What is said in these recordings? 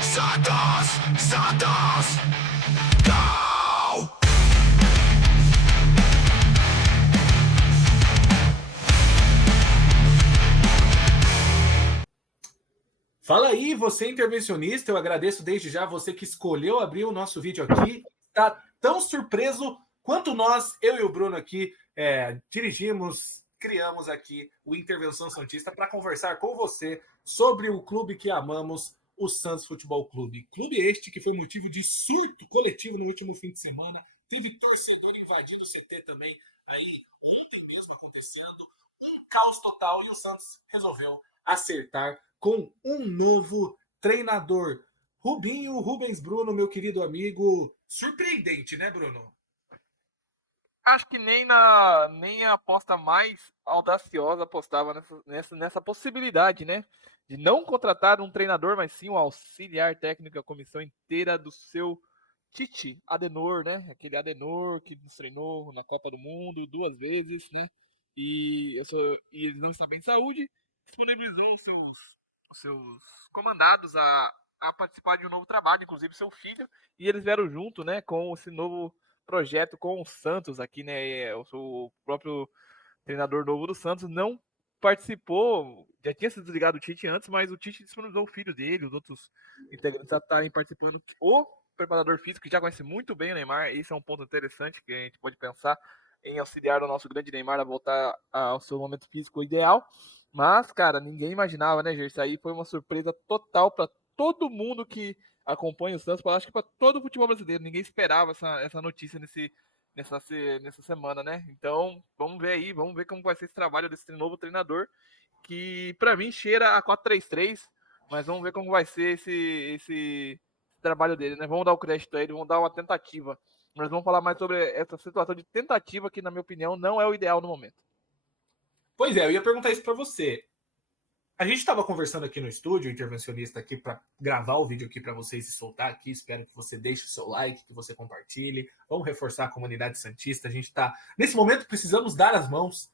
Santos, Santos, go! Fala aí, você intervencionista, eu agradeço desde já você que escolheu abrir o nosso vídeo aqui. Está tão surpreso quanto nós, eu e o Bruno aqui, criamos aqui o Intervenção Santista para conversar com você sobre o clube que amamos, o Santos Futebol Clube. Clube este que foi motivo de surto coletivo no último fim de semana. Teve torcedor invadindo o CT também, aí ontem mesmo acontecendo. Um caos total e o Santos resolveu acertar com um novo treinador. Rubinho Rubens Bruno, meu querido amigo. Surpreendente, né, Bruno? Acho que nem a aposta mais audaciosa apostava nessa possibilidade, né? De não contratar um treinador, mas sim um auxiliar técnico, a comissão inteira do seu Tite Adenor, né? Aquele Adenor que nos treinou na Copa do Mundo 2 vezes, né? E ele não está bem de saúde, disponibilizou os seus comandados a participar de um novo trabalho, inclusive seu filho, e eles vieram junto, né? Com esse novo projeto com o Santos aqui, né? O próprio treinador novo do Santos não participou, já tinha sido desligado o Tite antes, mas o Tite disponibilizou o filho dele, os outros integrantes a estarem participando. O preparador físico, que já conhece muito bem o Neymar, esse é um ponto interessante que a gente pode pensar em auxiliar o nosso grande Neymar a voltar ao seu momento físico ideal. Mas, cara, ninguém imaginava, né, gente? Isso aí foi uma surpresa total para todo mundo que acompanha o Santos, acho que para todo o futebol brasileiro. Ninguém esperava essa notícia nessa semana, né? Então, vamos ver aí, vamos ver como vai ser esse trabalho desse novo treinador, que para mim cheira a 4-3-3, mas vamos ver como vai ser esse trabalho dele, né? Vamos dar o crédito a ele, vamos dar uma tentativa. Mas vamos falar mais sobre essa situação de tentativa que, na minha opinião, não é o ideal no momento. Pois é, eu ia perguntar isso para você. A gente estava conversando aqui no estúdio, o intervencionista aqui, para gravar o vídeo aqui para vocês e soltar aqui. Espero que você deixe o seu like, que você compartilhe. Vamos reforçar a comunidade santista. A gente está, nesse momento, precisamos dar as mãos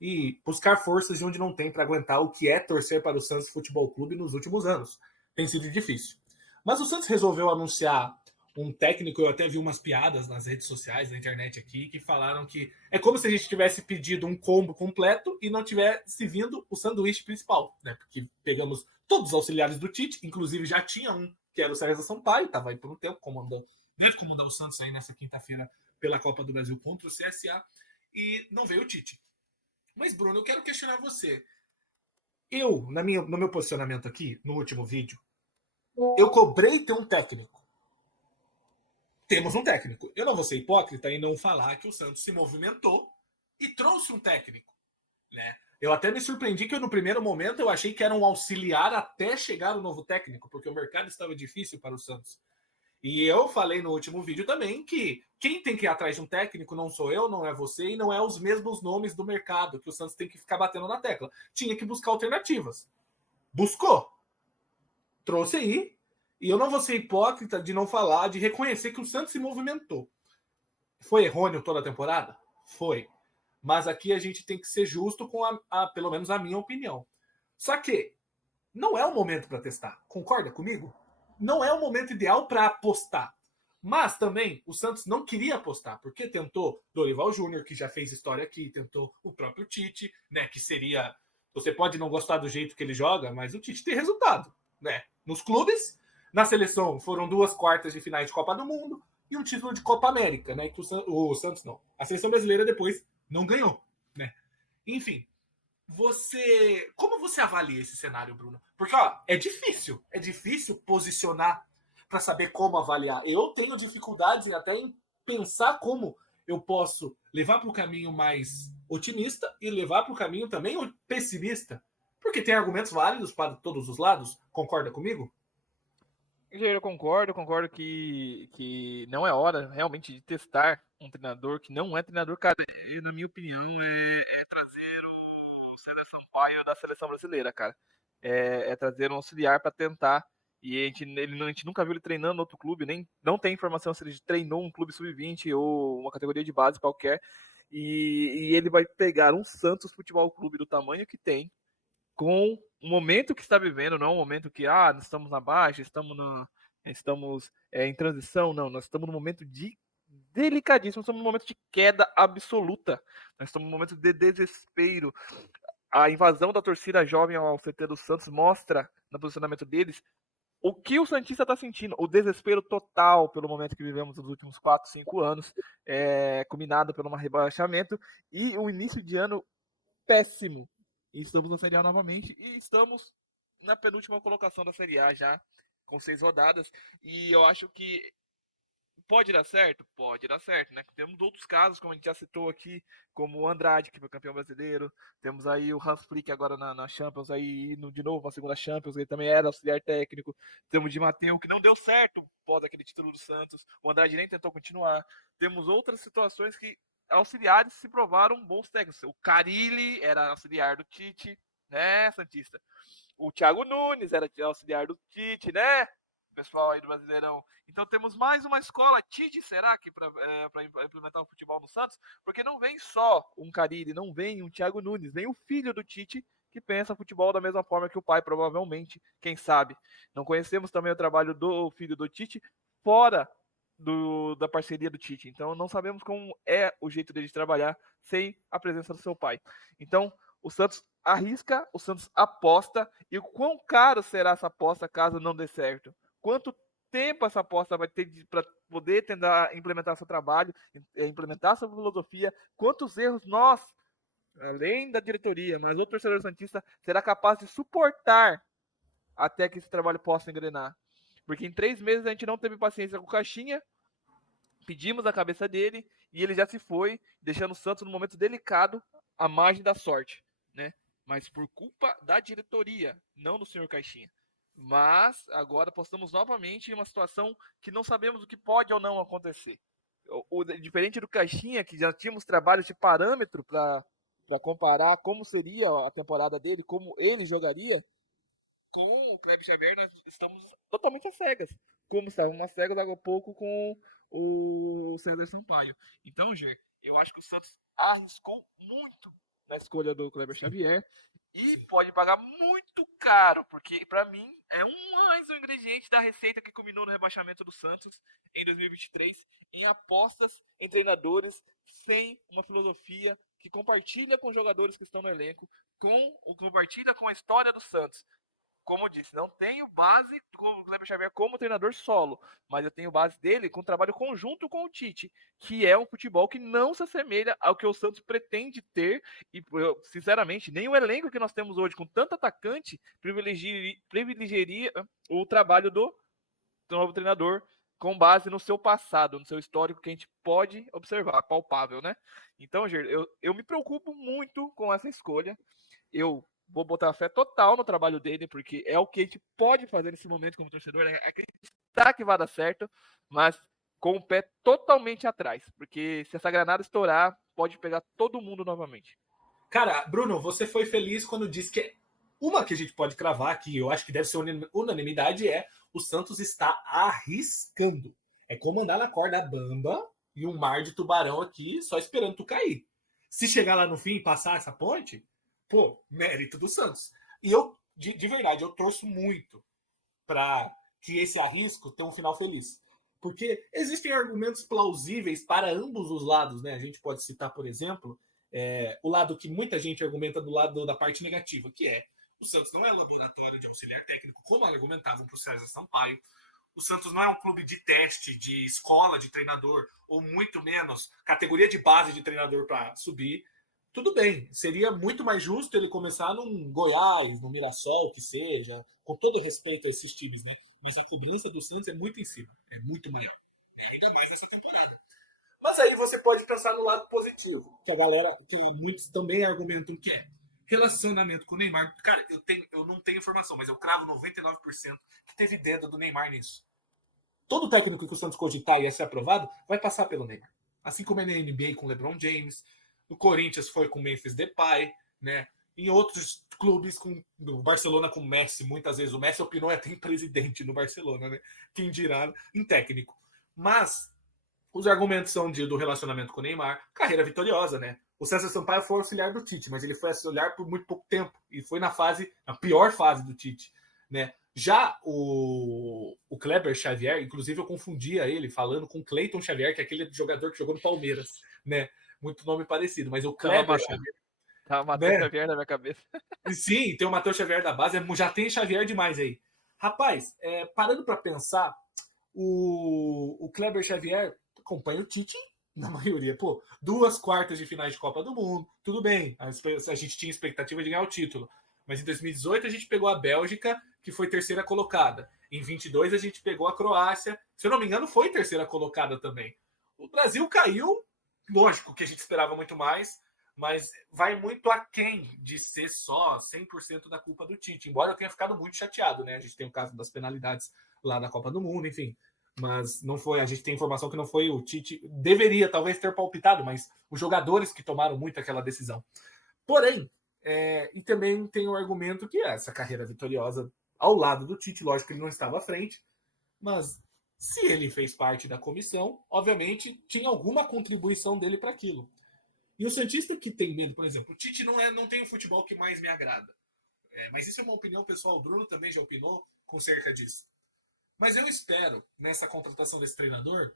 e buscar forças de onde não tem para aguentar o que é torcer para o Santos Futebol Clube nos últimos anos. Tem sido difícil. Mas o Santos resolveu anunciar um técnico, eu até vi umas piadas nas redes sociais, na internet aqui, que falaram que é como se a gente tivesse pedido um combo completo e não tivesse vindo o sanduíche principal, né? Porque pegamos todos os auxiliares do Tite, inclusive já tinha um que era o César Sampaio, estava aí por um tempo, deve comandar o Santos aí nessa quinta-feira pela Copa do Brasil contra o CSA, e não veio o Tite. Mas, Bruno, eu quero questionar você. No meu posicionamento aqui, no último vídeo, eu cobrei ter um técnico. Temos um técnico. Eu não vou ser hipócrita e não falar que o Santos se movimentou e trouxe um técnico, né? Eu até me surpreendi que no primeiro momento eu achei que era um auxiliar até chegar o novo técnico, porque o mercado estava difícil para o Santos. E eu falei no último vídeo também que quem tem que ir atrás de um técnico não sou eu, não é você e não é os mesmos nomes do mercado que o Santos tem que ficar batendo na tecla. Tinha que buscar alternativas. Buscou. Trouxe aí. E eu não vou ser hipócrita de não falar, de reconhecer que o Santos se movimentou. Foi errôneo toda a temporada? Foi. Mas aqui a gente tem que ser justo com pelo menos a minha opinião. Só que não é o momento para testar. Concorda comigo? Não é o momento ideal para apostar. Mas também o Santos não queria apostar, porque tentou Dorival Júnior, que já fez história aqui, tentou o próprio Tite, né, que seria... Você pode não gostar do jeito que ele joga, mas o Tite tem resultado, né? Nos clubes, na seleção foram 2 quartas de finais de Copa do Mundo e um título de Copa América, né? Que o Santos não. A seleção brasileira depois não ganhou, né? Enfim, como você avalia esse cenário, Bruno? Porque ó, é difícil posicionar para saber como avaliar. Eu tenho dificuldade até em pensar como eu posso levar para o caminho mais otimista e levar para o caminho também pessimista, porque tem argumentos válidos para todos os lados. Concorda comigo? Eu concordo que não é hora realmente de testar um treinador que não é treinador, cara. Na minha opinião, é trazer o César Sampaio da seleção brasileira, cara. É trazer um auxiliar para tentar. E a gente nunca viu ele treinando no outro clube, nem não tem informação se ele treinou um clube sub-20 ou uma categoria de base qualquer. E ele vai pegar um Santos Futebol Clube do tamanho que tem, com o momento que está vivendo, não é um momento que nós estamos na baixa, estamos em transição, não, nós estamos num momento de delicadíssimo, nós estamos num momento de queda absoluta, nós estamos num momento de desespero. A invasão da torcida jovem ao CT do Santos mostra, no posicionamento deles, o que o Santista está sentindo, o desespero total pelo momento que vivemos nos últimos 4, 5 anos, combinado pelo rebaixamento, e o início de ano péssimo. E estamos na Série A novamente, e estamos na penúltima colocação da Série A já, com 6 rodadas, e eu acho que pode dar certo? Pode dar certo, né? Temos outros casos, como a gente já citou aqui, como o Andrade, que foi campeão brasileiro. Temos aí o Hans Flick agora na Champions, aí indo de novo na segunda Champions, ele também era auxiliar técnico. Temos o Di Matteo, que não deu certo após aquele título do Santos. O Andrade nem tentou continuar. Temos outras situações que auxiliares se provaram bons técnicos. O Carille era auxiliar do Tite, né, Santista? O Thiago Nunes era auxiliar do Tite, né? Pessoal aí do Brasileirão. Então temos mais uma escola Tite, será que para implementar o futebol no Santos? Porque não vem só um Carille, não vem um Thiago Nunes, vem o filho do Tite que pensa futebol da mesma forma que o pai, provavelmente, quem sabe. Não conhecemos também o trabalho do filho do Tite fora da parceria do Tite. Então não sabemos como é o jeito dele de trabalhar sem a presença do seu pai. Então o Santos arrisca, o Santos aposta, e o quão caro será essa aposta caso não dê certo? Quanto tempo essa aposta vai ter para poder tentar implementar seu trabalho, implementar sua filosofia? Quantos erros nós, além da diretoria, mas o torcedor santista, será capaz de suportar até que esse trabalho possa engrenar? Porque em 3 meses a gente não teve paciência com o Caixinha, pedimos a cabeça dele e ele já se foi, deixando o Santos num momento delicado, à margem da sorte, né? Mas por culpa da diretoria, não do senhor Caixinha. Mas agora postamos novamente em uma situação que não sabemos o que pode ou não acontecer. Diferente do Caixinha, que já tínhamos trabalhos de parâmetro para comparar como seria a temporada dele, como ele jogaria, com o Kleber Xavier nós estamos totalmente às cegas. Como estávamos às cegas há pouco com o César Sampaio. Então, Ger, eu acho que o Santos arriscou muito na escolha do Kleber Xavier e pode pagar muito caro, porque para mim é mais um ingrediente da receita que culminou no rebaixamento do Santos em 2023 em apostas em treinadores sem uma filosofia que compartilha com os jogadores que estão no elenco, compartilha com a história do Santos. Como eu disse, não tenho base do Kleber Xavier como treinador solo, mas eu tenho base dele com trabalho conjunto com o Tite, que é um futebol que não se assemelha ao que o Santos pretende ter, e sinceramente, nem o elenco que nós temos hoje com tanto atacante privilegiaria o trabalho do novo treinador com base no seu passado, no seu histórico que a gente pode observar, palpável, né? Então, eu me preocupo muito com essa escolha. Eu vou botar fé total no trabalho dele, porque é o que a gente pode fazer nesse momento como torcedor, é acreditar que vai dar certo, mas com o pé totalmente atrás, porque se essa granada estourar, pode pegar todo mundo novamente. Cara, Bruno, você foi feliz quando disse que uma que a gente pode cravar, que eu acho que deve ser unanimidade, é o Santos está arriscando. É como andar na corda bamba e um mar de tubarão aqui só esperando tu cair. Se chegar lá no fim e passar essa ponte, pô, mérito do Santos. E eu, de verdade, eu torço muito para que esse arrisco tenha um final feliz. Porque existem argumentos plausíveis para ambos os lados, né? A gente pode citar, por exemplo, o lado que muita gente argumenta do lado da parte negativa, que é o Santos não é laboratório de auxiliar técnico, como argumentavam para o César Sampaio. O Santos não é um clube de teste, de escola de treinador, ou muito menos categoria de base de treinador para subir. Tudo bem, seria muito mais justo ele começar num Goiás, no Mirassol, que seja, com todo respeito a esses times, né? Mas a cobrança do Santos é muito em cima, é muito maior. Ainda mais nessa temporada. Mas aí você pode pensar no lado positivo, que a galera, que muitos também argumentam que é relacionamento com o Neymar. Cara, eu não tenho informação, mas eu cravo 99% que teve dedo do Neymar nisso. Todo técnico que o Santos cogitar e ser aprovado vai passar pelo Neymar. Assim como é na NBA com o LeBron James, no Corinthians foi com o Memphis Depay, né? Em outros clubes, no Barcelona com o Messi, muitas vezes o Messi opinou até em presidente no Barcelona, né? Quem dirá em técnico. Mas os argumentos são do relacionamento com o Neymar, carreira vitoriosa, né? O César Sampaio foi auxiliar do Tite, mas ele foi auxiliar por muito pouco tempo. E foi na pior fase do Tite. Né? Já o Kleber Xavier, inclusive eu confundia ele falando com o Cleiton Xavier, que é aquele jogador que jogou no Palmeiras. Né? Muito nome parecido. Mas o Kleber Xavier... Tava Matheus né? Xavier na minha cabeça. Sim, tem o Matheus Xavier da base, já tem Xavier demais aí. Rapaz, parando para pensar, o Kleber Xavier acompanha o Tite na maioria. Pô, 2 quartas de finais de Copa do Mundo, tudo bem. A gente tinha expectativa de ganhar o título. Mas em 2018 a gente pegou a Bélgica, que foi terceira colocada. Em 22 a gente pegou a Croácia, se eu não me engano foi terceira colocada também. O Brasil caiu, lógico que a gente esperava muito mais, mas vai muito aquém de ser só 100% da culpa do Tite. Embora eu tenha ficado muito chateado, né? A gente tem o caso das penalidades lá na Copa do Mundo, enfim. Mas não foi, a gente tem informação que não foi o Tite. Deveria talvez ter palpitado, mas os jogadores que tomaram muito aquela decisão. Porém, e também tem o argumento que essa carreira vitoriosa ao lado do Tite, lógico que ele não estava à frente, mas se ele fez parte da comissão, obviamente tinha alguma contribuição dele para aquilo. E o Santista que tem medo, por exemplo, o Tite não tem o futebol que mais me agrada. Mas isso é uma opinião pessoal, o Bruno também já opinou com cerca disso. Mas eu espero, nessa contratação desse treinador,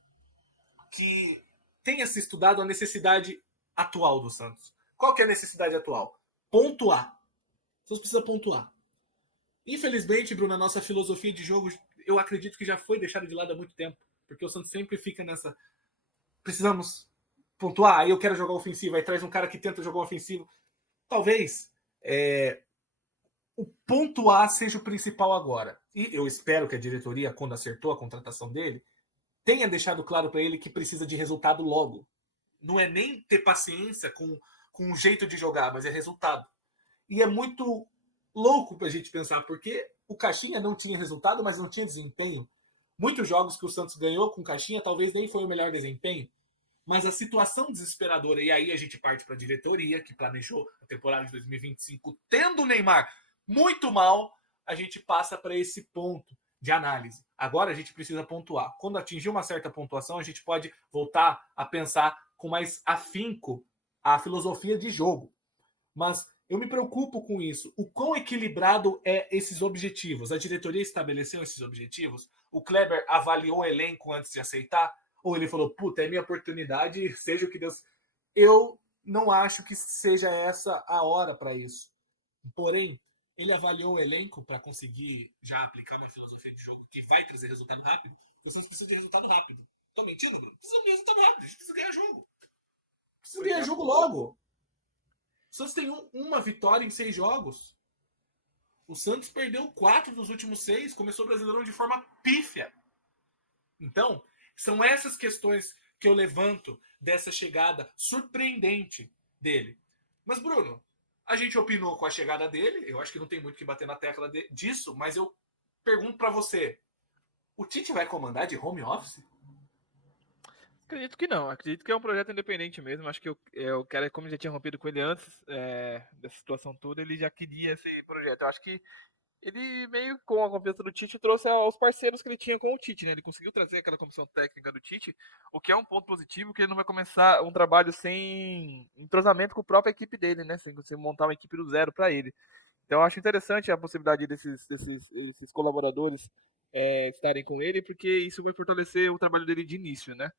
que tenha se estudado a necessidade atual do Santos. Qual que é a necessidade atual? Pontuar. O Santos precisa pontuar. Infelizmente, Bruno, a nossa filosofia de jogo, eu acredito que já foi deixada de lado há muito tempo. Porque o Santos sempre fica nessa... Precisamos pontuar, aí eu quero jogar ofensivo, aí traz um cara que tenta jogar ofensivo. Talvez o pontuar seja o principal agora. E eu espero que a diretoria, quando acertou a contratação dele, tenha deixado claro para ele que precisa de resultado logo. Não é nem ter paciência com um jeito de jogar, mas é resultado. E é muito louco para a gente pensar, porque o Caixinha não tinha resultado, mas não tinha desempenho. Muitos jogos que o Santos ganhou com o Caixinha talvez nem foi o melhor desempenho, mas a situação desesperadora, e aí a gente parte para a diretoria, que planejou a temporada de 2025, tendo o Neymar muito mal, a gente passa para esse ponto de análise. Agora a gente precisa pontuar. Quando atingir uma certa pontuação, a gente pode voltar a pensar com mais afinco a filosofia de jogo. Mas eu me preocupo com isso. O quão equilibrado é esses objetivos? A diretoria estabeleceu esses objetivos? O Kleber avaliou o elenco antes de aceitar? Ou ele falou, puta, é minha oportunidade, seja o que Deus... Eu não acho que seja essa a hora para isso. Porém, ele avaliou o elenco para conseguir já aplicar uma filosofia de jogo que vai trazer resultado rápido. O Santos precisa de resultado rápido. Tá mentindo, Bruno? Precisa de resultado rápido. A gente precisa ganhar jogo. Precisa ganhar jogo logo. O Santos tem uma vitória em 6 jogos. O Santos perdeu 4 dos últimos 6. Começou o Brasileirão de forma pífia. Então, são essas questões que eu levanto dessa chegada surpreendente dele. Mas, Bruno, a gente opinou com a chegada dele. Eu acho que não tem muito que bater na tecla disso, mas eu pergunto para você: o Tite vai comandar de home office? Acredito que não. Acredito que é um projeto independente mesmo. Acho que o cara, como já tinha rompido com ele antes dessa situação toda, ele já queria esse projeto. Eu acho que ele meio com a confiança do Tite trouxe aos parceiros que ele tinha com o Tite, né? Ele conseguiu trazer aquela comissão técnica do Tite, o que é um ponto positivo, que ele não vai começar um trabalho sem entrosamento com a própria equipe dele, né? Sem você montar uma equipe do zero para ele. Então eu acho interessante a possibilidade desses colaboradores estarem com ele, porque isso vai fortalecer o trabalho dele de início, né?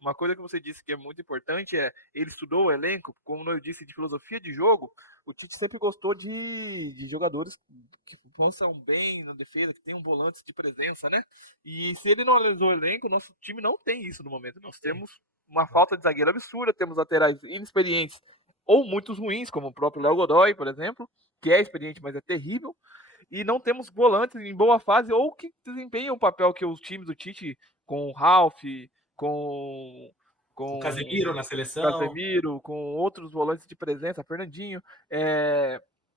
Uma coisa que você disse que é muito importante é ele estudou o elenco, como eu disse, de filosofia de jogo. O Tite sempre gostou de jogadores que funcionam bem na defesa, que tem um volante de presença, né? E se ele não analisou o elenco, nosso time não tem isso no momento. Nós temos uma falta de zagueiro absurda, temos laterais inexperientes ou muitos ruins, como o próprio Léo Godoy, por exemplo, que é experiente, mas é terrível. E não temos volantes em boa fase ou que desempenham o papel que os times do Tite, com o Ralf, com O Casemiro na seleção. Casemiro, com outros volantes de presença, Fernandinho,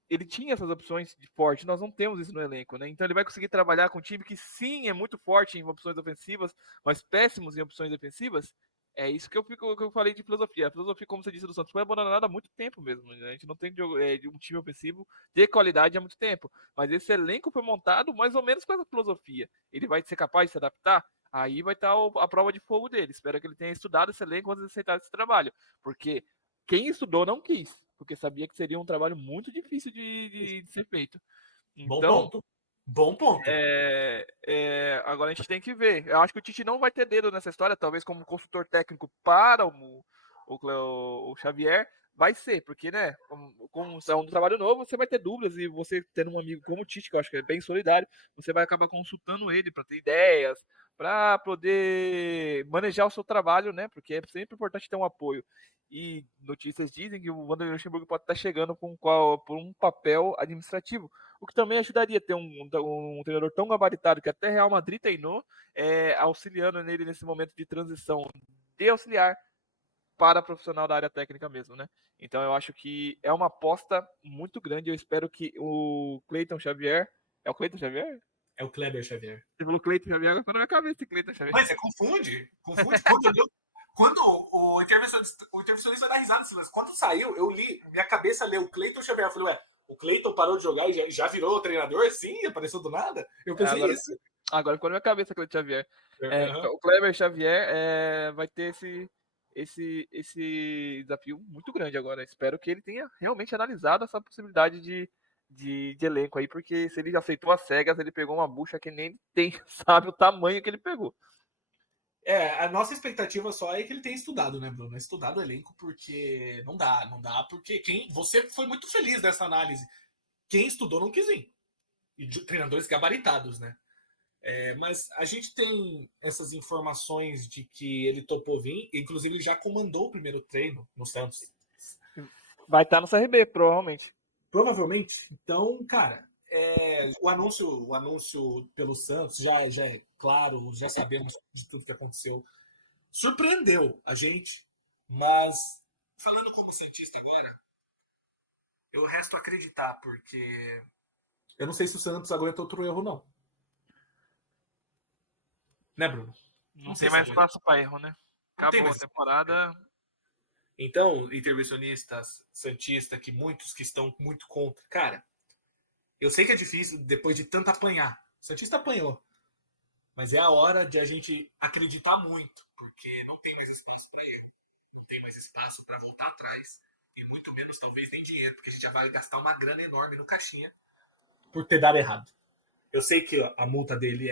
ele tinha essas opções de forte, nós não temos isso no elenco, né? Então ele vai conseguir trabalhar com um time que sim é muito forte em opções ofensivas, mas péssimos em opções defensivas. É isso que eu falei de filosofia. A filosofia, como você disse, do Santos foi abandonada há muito tempo mesmo. Né? A gente não tem um time ofensivo de qualidade há muito tempo. Mas esse elenco foi montado mais ou menos com essa filosofia. Ele vai ser capaz de se adaptar? Aí vai estar a prova de fogo dele. Espero que ele tenha estudado esse elenco antes de aceitar esse trabalho. Porque quem estudou não quis, porque sabia que seria um trabalho muito difícil de ser feito. Bom Então, ponto. Bom ponto. agora a gente tem que ver. Eu acho que o Tite não vai ter dedo nessa história, talvez como consultor técnico para o Xavier, vai ser, porque, né, como é um trabalho novo, você vai ter dúvidas e você tendo um amigo como o Tite, que eu acho que é bem solidário, você vai acabar consultando ele para ter ideias, para poder manejar o seu trabalho, né, porque é sempre importante ter um apoio. E notícias dizem que o Vanderlei Luxemburgo pode estar chegando por um papel administrativo, o que também ajudaria a ter um treinador tão gabaritado que até Real Madrid treinou, auxiliando nele nesse momento de transição de auxiliar para profissional da área técnica mesmo, né? Então eu acho que é uma aposta muito grande. Eu espero que o Cleiton Xavier. É o Cleiton Xavier? É o Kleber Xavier. Você falou Cleiton Xavier, agora tá na minha cabeça esse Cleiton Xavier. Mas confunde. Confunde. Quando o intervencionista dá risada nesse lance. Quando saiu, eu li, minha cabeça leu o Cleiton Xavier. Eu falei, ué, o Cleiton parou de jogar e já virou treinador? Sim, apareceu do nada. Eu pensei isso. Agora ficou na minha cabeça Cleiton Xavier. Uhum. O Kleber Xavier vai ter esse desafio muito grande agora. Espero que ele tenha realmente analisado essa possibilidade de elenco aí, porque se ele já aceitou as cegas, ele pegou uma bucha que nem tem, sabe o tamanho que ele pegou. A nossa expectativa só é que ele tenha estudado, né, Bruno? Estudado o elenco, porque não dá, porque você foi muito feliz nessa análise. Quem estudou não quis vir. E treinadores gabaritados, né? Mas a gente tem essas informações de que ele topou vir, inclusive ele já comandou o primeiro treino no Santos. Vai estar no CRB, provavelmente. Provavelmente. Então, cara, o anúncio pelo Santos já é claro, já sabemos de tudo que aconteceu. Surpreendeu a gente, mas falando como santista agora, eu resto acreditar, porque eu não sei se o Santos aguenta outro erro, não. Né, Bruno? Não tem mais espaço para erro, né? Acabou a temporada. Então, intervencionistas, santista, que muitos que estão muito contra. Cara, eu sei que é difícil depois de tanto apanhar. O santista apanhou. Mas é a hora de a gente acreditar muito, porque não tem mais espaço para erro. Não tem mais espaço para voltar atrás. E muito menos, talvez, nem dinheiro, porque a gente já vai gastar uma grana enorme no caixinha por ter dado errado. Eu sei que a multa dele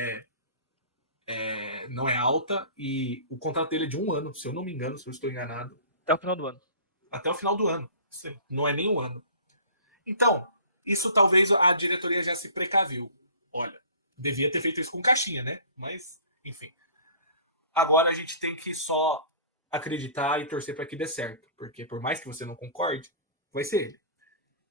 não é alta e o contrato dele é de 1 ano, se eu não me engano, se eu estou enganado. Até o final do ano. Até o final do ano. Não é nem 1 ano. Então, isso talvez a diretoria já se precaviu. Olha, devia ter feito isso com caixinha, né? Mas, enfim. Agora a gente tem que só acreditar e torcer para que dê certo. Porque por mais que você não concorde, vai ser ele.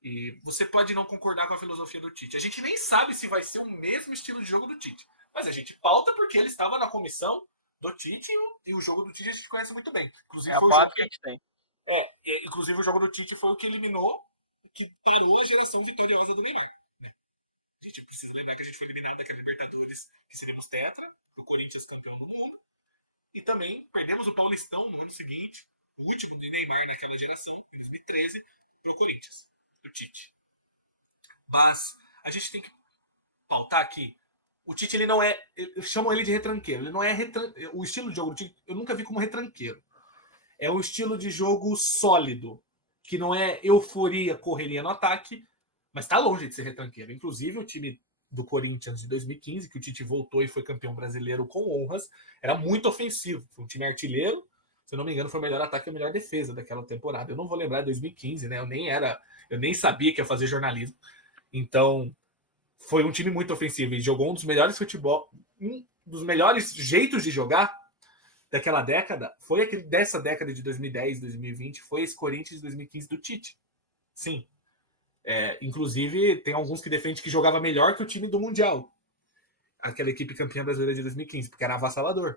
E você pode não concordar com a filosofia do Tite. A gente nem sabe se vai ser o mesmo estilo de jogo do Tite. Mas a gente pauta porque ele estava na comissão do Tite e o jogo do Tite a gente conhece muito bem. Inclusive, foi o jogo que a gente tem. Inclusive o jogo do Tite foi o que eliminou, que parou a geração vitoriosa do Neymar. A gente precisa lembrar que a gente foi eliminado daquela Libertadores, que seremos tetra, o Corinthians campeão do mundo. E também perdemos o Paulistão no ano seguinte, o último do Neymar naquela geração, em 2013, para o Corinthians, do Tite. Mas a gente tem que pautar aqui. O Tite, ele não é. Eu chamo ele de retranqueiro. Ele não é o estilo de jogo do Tite, eu nunca vi como retranqueiro. É um estilo de jogo sólido, que não é euforia, correria no ataque, mas está longe de ser retranqueiro. Inclusive, o time do Corinthians de 2015, que o Tite voltou e foi campeão brasileiro com honras, era muito ofensivo. Foi um time artilheiro, se eu não me engano, foi o melhor ataque e a melhor defesa daquela temporada. Eu não vou lembrar de 2015, né? Eu nem sabia que ia fazer jornalismo. Então, foi um time muito ofensivo e jogou um dos melhores futebol, um dos melhores jeitos de jogar daquela década, foi dessa década de 2010, 2020, foi esse Corinthians de 2015 do Tite. Sim. Inclusive, tem alguns que defendem que jogava melhor que o time do Mundial. Aquela equipe campeã brasileira de 2015, porque era avassalador.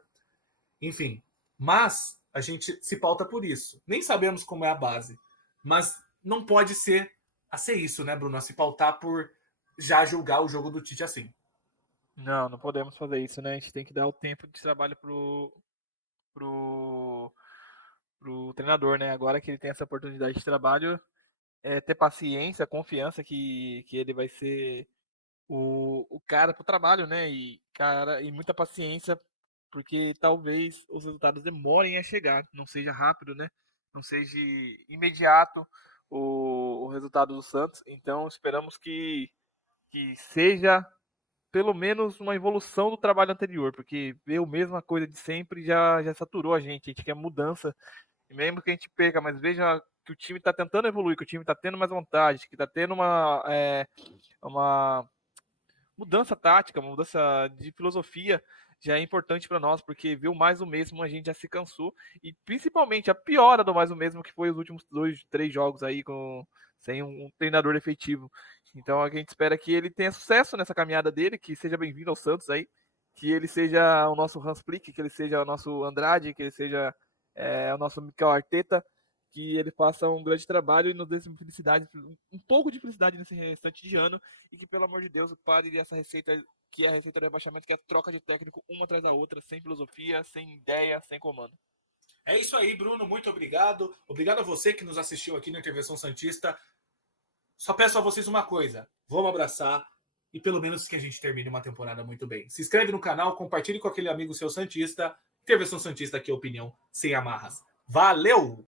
Enfim, mas a gente se pauta por isso. Nem sabemos como é a base, mas não pode ser isso, né, Bruno? A se pautar por já julgar o jogo do Tite assim. Não podemos fazer isso, né? A gente tem que dar o tempo de trabalho pro treinador, né? Agora que ele tem essa oportunidade de trabalho, ter paciência, confiança que ele vai ser o cara pro trabalho, né? E muita paciência, porque talvez os resultados demorem a chegar, não seja rápido, né? não seja imediato o resultado do Santos. Então esperamos que seja pelo menos uma evolução do trabalho anterior, porque ver a mesma coisa de sempre já saturou a gente quer mudança, e mesmo que a gente perca, mas veja que o time está tentando evoluir, que o time está tendo mais vontade, que está tendo uma mudança tática, uma mudança de filosofia, já é importante para nós, porque ver o mais o mesmo a gente já se cansou, e principalmente a piora do mais o mesmo, que foi os últimos 2, 3 jogos aí sem um treinador efetivo. Então a gente espera que ele tenha sucesso nessa caminhada dele, que seja bem-vindo ao Santos aí, que ele seja o nosso Hans Flick, que ele seja o nosso Andrade, que ele seja o nosso Mikel Arteta, que ele faça um grande trabalho e nos dê felicidade, um pouco de felicidade nesse restante de ano, e que, pelo amor de Deus, pare essa receita, que é a receita do rebaixamento, que é a troca de técnico uma atrás da outra, sem filosofia, sem ideia, sem comando. É isso aí, Bruno. Muito obrigado. Obrigado a você que nos assistiu aqui na Intervenção Santista. Só peço a vocês uma coisa. Vamos abraçar e pelo menos que a gente termine uma temporada muito bem. Se inscreve no canal, compartilhe com aquele amigo seu Santista. Intervenção Santista aqui é opinião sem amarras. Valeu!